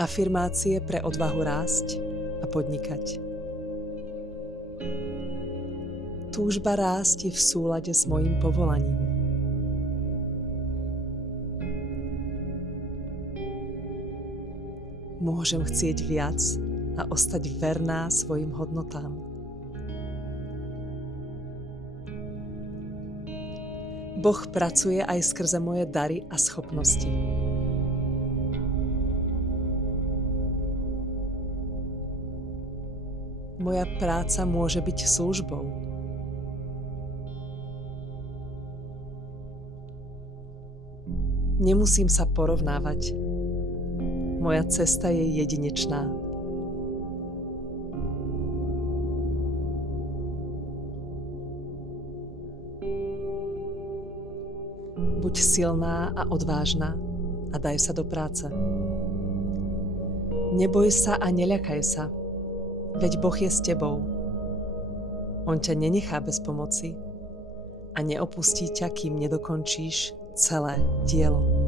Afirmácie pre odvahu rásť a podnikať. Túžba rásť je v súlade s mojím povolaním. Môžem chcieť viac a ostať verná svojim hodnotám. Boh pracuje aj skrze moje dary a schopnosti. Moja práca môže byť službou. Nemusím sa porovnávať. Moja cesta je jedinečná. Buď silná a odvážna a daj sa do práce. Neboj sa a neľakaj sa, veď Boh je s tebou. On ťa nenechá bez pomoci a neopustí ťa, kým nedokončíš celé dielo.